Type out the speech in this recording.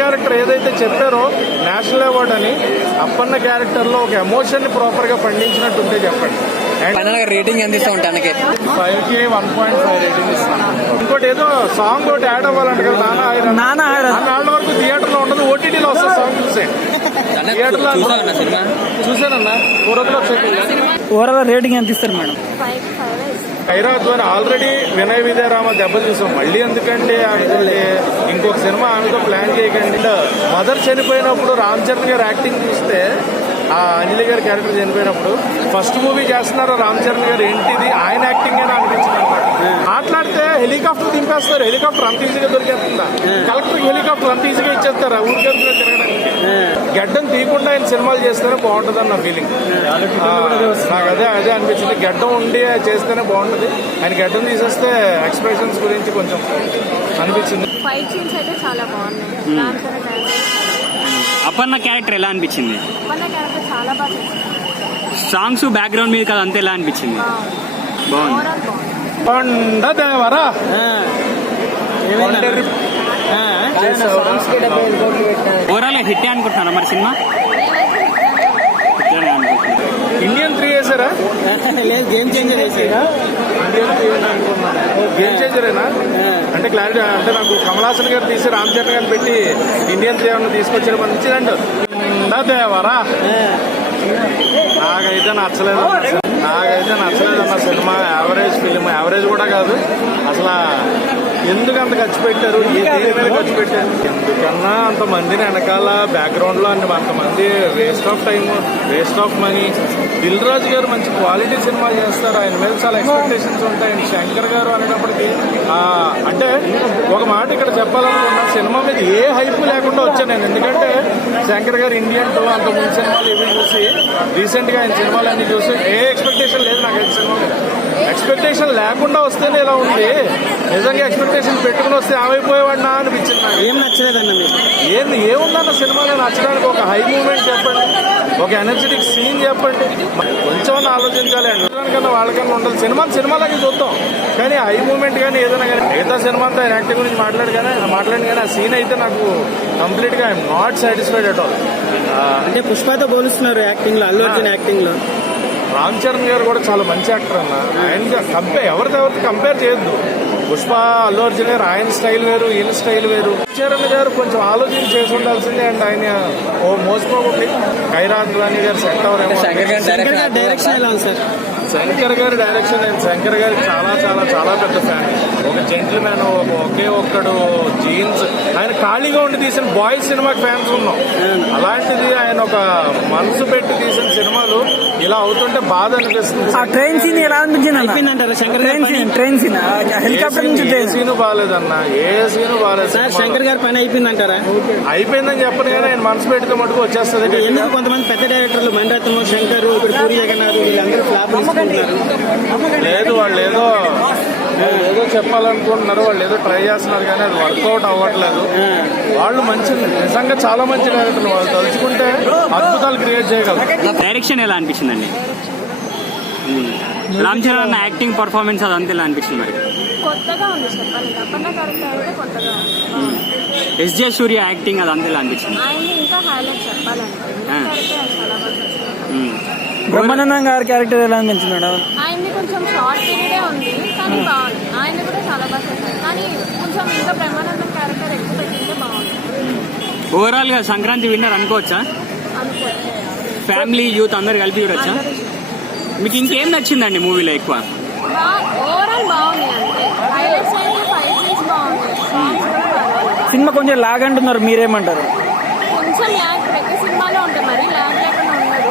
Character ఏదైతే చెప్పారో national award అని, అప్పన్న క్యారెక్టర్ లో ఒక ఎమోషన్ ని ప్రాపర్ గా పండించినట్టు ఉంటే చెప్పండి. రేటింగ్ ఎంత ఇస్తా ఉంటా? 5కి 1.5 రేటింగ్ ఇస్తాను. ఇంకోటి ఏదో సాంగ్ ఒకటి యాడ్ అవ్వాలంట కదా, నాన్న నాన్న వరకు థియేటర్ లో ఉండదు, ఓటీటీలో వస్తుంది సాంగ్ చూసే. థియేటర్ లో చూసానన్నా. ఓవరాల్ రేటింగ్ ఎంత ఇస్తారు మేడం? కైరా ద్వారా ఆల్రెడీ వినయ విజయరామ దెబ్బ చూసాం, మళ్ళీ ఎందుకంటే ఇంకొక సినిమా ఆమెతో ప్లాన్ చేయకండి. మదర్ చనిపోయినప్పుడు రామ్ చరణ్ గారు యాక్టింగ్ చూస్తే, ఆ అంజలి గారి క్యారెక్టర్ చనిపోయినప్పుడు ఫస్ట్ మూవీ చేస్తున్నారు రామ్ చరణ్ గారు, ఏంటిది ఆయన యాక్టింగ్ అని అనిపించింది అనమాట. మాట్లాడితే హెలికాప్టర్ దింపేస్తారు, హెలికాప్టర్ అంత ఈజీగా దొరికేస్తుందా? కలెక్టర్ హెలికాప్టర్ అంత ఈజీగా ఇచ్చేస్తారా ఊరికెళ్తున్నా తిరగడానికి? గడ్డం తీయకుండా ఆయన సినిమాలు చేస్తేనే బాగుంటుంది అని నా ఫీలింగ్. నాకు అదే అనిపించింది, గడ్డం ఉండి చేస్తేనే బాగుంటుంది. ఆయన గడ్డం తీసేస్తే ఎక్స్ప్రెషన్స్ గురించి కొంచెం అనిపించింది. అపర్ణ క్యారెక్టర్ ఎలా అనిపించింది? సాంగ్స్ బ్యాక్గ్రౌండ్ మీద కదా, అంతే ఎలా అనిపించింది? దేవరా ఓవరాల్ హిట్ అనుకుంటున్నారా మరి సినిమా? ఇండియన్ 3 వేసారా? లేదు, గేమ్ చేంజర్ వేసారా? గేమ్ చేంజరేనా అంటే క్లారిటీ అంటే నాకు కమల్ హాసన్ గారు తీసి రామ్ చరణ్ గారిని పెట్టి ఇండియన్ 3 ఏమన్నా తీసుకొచ్చారు మంచిదండి. దేవరా నాకైతే నచ్చలేదు అన్న సినిమా. యావరేజ్ ఫిలిం, యావరేజ్ కూడా కాదు అసలు. ఎందుకు అంత ఖర్చు పెట్టారు, ఏ దేని మీద ఖర్చు పెట్టారు? ఎందుకన్నా అంతమందిని వెనకాల బ్యాక్గ్రౌండ్ లో అంతమంది waste of time, waste of money. Dil Raju garu మంచి క్వాలిటీ సినిమా చేస్తారు, ఆయన మీద చాలా ఎక్స్పెక్టేషన్స్ ఉంటాయి. శంకర్ గారు అనేటప్పటికీ అంటే ఒక మాట ఇక్కడ చెప్పాలనుకున్నా, సినిమా మీద ఏ హైప్ లేకుండా వచ్చాను నేను. ఎందుకంటే శంకర్ గారు ఇండియన్ 2 అంత ముందు సినిమాలు ఇవి చూసి, రీసెంట్ గా ఆయన సినిమాలన్నీ చూసి ఏ ఎక్స్పెక్టేషన్ లేదు నాకు అయితే సినిమా మీద. ఎక్స్పెక్టేషన్ లేకుండా వస్తేనే ఇలా ఉంది, నిజంగా ఎక్స్పెక్టేషన్ పెట్టుకుని వస్తే ఏమైపోయేవాడినా అనిపించింది నాకు. ఏం నచ్చలేదన్న మీకు? ఏముందన్న సినిమాలో నచ్చడానికి? ఒక హై మూమెంట్ చెప్పండి, ఒక ఎనర్జెటిక్ సీన్ చెప్పండి, కొంచెం ఆలోచించాలి. కన్నా వాళ్ళకన్నా ఉండాలి. సినిమాలకి చూద్దాం, కానీ హై మూమెంట్ కానీ ఏదైనా కానీ. మిగతా సినిమా అంతా యాక్టింగ్ గురించి మాట్లాడి కానీ ఆ సీన్ అయితే నాకు కంప్లీట్ గా I'm not satisfied at all. అంటే పుష్పతో పోలుస్తున్నారు యాక్టింగ్ లో, అల్లు అర్జున్ యాక్టింగ్ లో. రామ్ చరణ్ గారు కూడా చాలా మంచి యాక్టర్ అన్న. ఆయన ఎవరితో కంపేర్ చేయొద్దు. పుష్ప, అల్లు అర్జున్ గారు ఆయన స్టైల్ వేరు, ఈయన స్టైల్ వేరు. చరణ్ గారు కొంచెం ఆలోచన చేసి ఉండాల్సిందే. అండ్ ఆయన ఓ మోసపోయి కైరాత్ రాణి గారు సెట్ అవరేమో. డైరెక్షన్ ఎలా ఉంది సార్? శంకర్ గారి డైరెక్షన్, నేను శంకర్ గారికి చాలా చాలా చాలా పెద్ద ఫ్యాన్. ఒక జెంటిల్ మ్యాన్, ఒకే ఒక్కడు జీన్స్. ఆయన ఖాళీగా ఉండి తీసిన బాయ్స్ సినిమాకి ఫ్యాన్స్ ఉన్నాం. అలాంటిది ఆయన ఒక మనసు పెట్టి తీసిన సినిమాలు ఇలా అవుతుంటే బాధ అనిపిస్తుంది. ట్రైన్ సీన్ ఎలా అనిపించింది? ట్రైన్ సీన్ హెలికాప్టర్ నుంచి సీను బాగాలేదన్న, ఏ సీను బాగాలేదు. శంకర్ గారి పని అయిపోయిందంటారా? అయిపోయిందని చెప్పను కానీ ఆయన మనసు పెడితే మటుకు వచ్చేస్తుంది. ఎందుకు కొంతమంది పెద్ద డైరెక్టర్లు మణిరత్నం, శంకర్, ఇప్పుడు పూరి జగన్నాథ్ వీళ్ళందరూ ఫ్లాప్ లేదు, వాళ్ళు ఏదో చెప్పాలనుకుంటున్నారు, వాళ్ళు ఏదో ట్రై చేస్తున్నారు కానీ అది వర్కౌట్ అవ్వట్లేదు. వాళ్ళు మంచి, నిజంగా చాలా మంచి డైరెక్టర్లు, వాళ్ళు తలుచుకుంటే అద్భుతాలు క్రియేట్ చేయగలరు. డైరెక్షన్ ఎలా అనిపించిందండి? రామ్ చరణ్ యాక్టింగ్ పర్ఫార్మెన్స్ అదంతా ఎలా అనిపించింది మరి? ఎస్జే సూర్య యాక్టింగ్ అదంతా ఎలా అనిపించింది? బ్రహ్మానందం గారి క్యారెక్టర్ ఎలా అనిపించింది మేడం? ఆయనది కొంచెం షార్ట్ పీరియడే ఉంది కానీ బాగుంది. ఆయన కూడా చాలా బాగా చేశారు, కానీ కొంచెం ఇంకా బ్రహ్మానందం క్యారెక్టర్ ఎక్కువ పెట్టింటే బాగుంది. ఓవరాల్ గా సంక్రాంతి విన్నర్ అనుకోవచ్చా? ఫ్యామిలీ యూత్ అందరు కలిపి చూడొచ్చా? మీకు ఇంకేం నచ్చిందండి మూవీలో ఎక్కువ? ఓవరాల్ బాగుంది, అంటే హైలైట్స్ అయితే ఫైట్ సీన్స్ బాగుంది. సినిమా కొంచెం లాగ్ అంటున్నారు, మీరేమంటారు? కొంచెం లాగ్ ప్రతి సినిమాలో ఉంటుంది, మరి లాగ్ లేకుండా ఉండదు.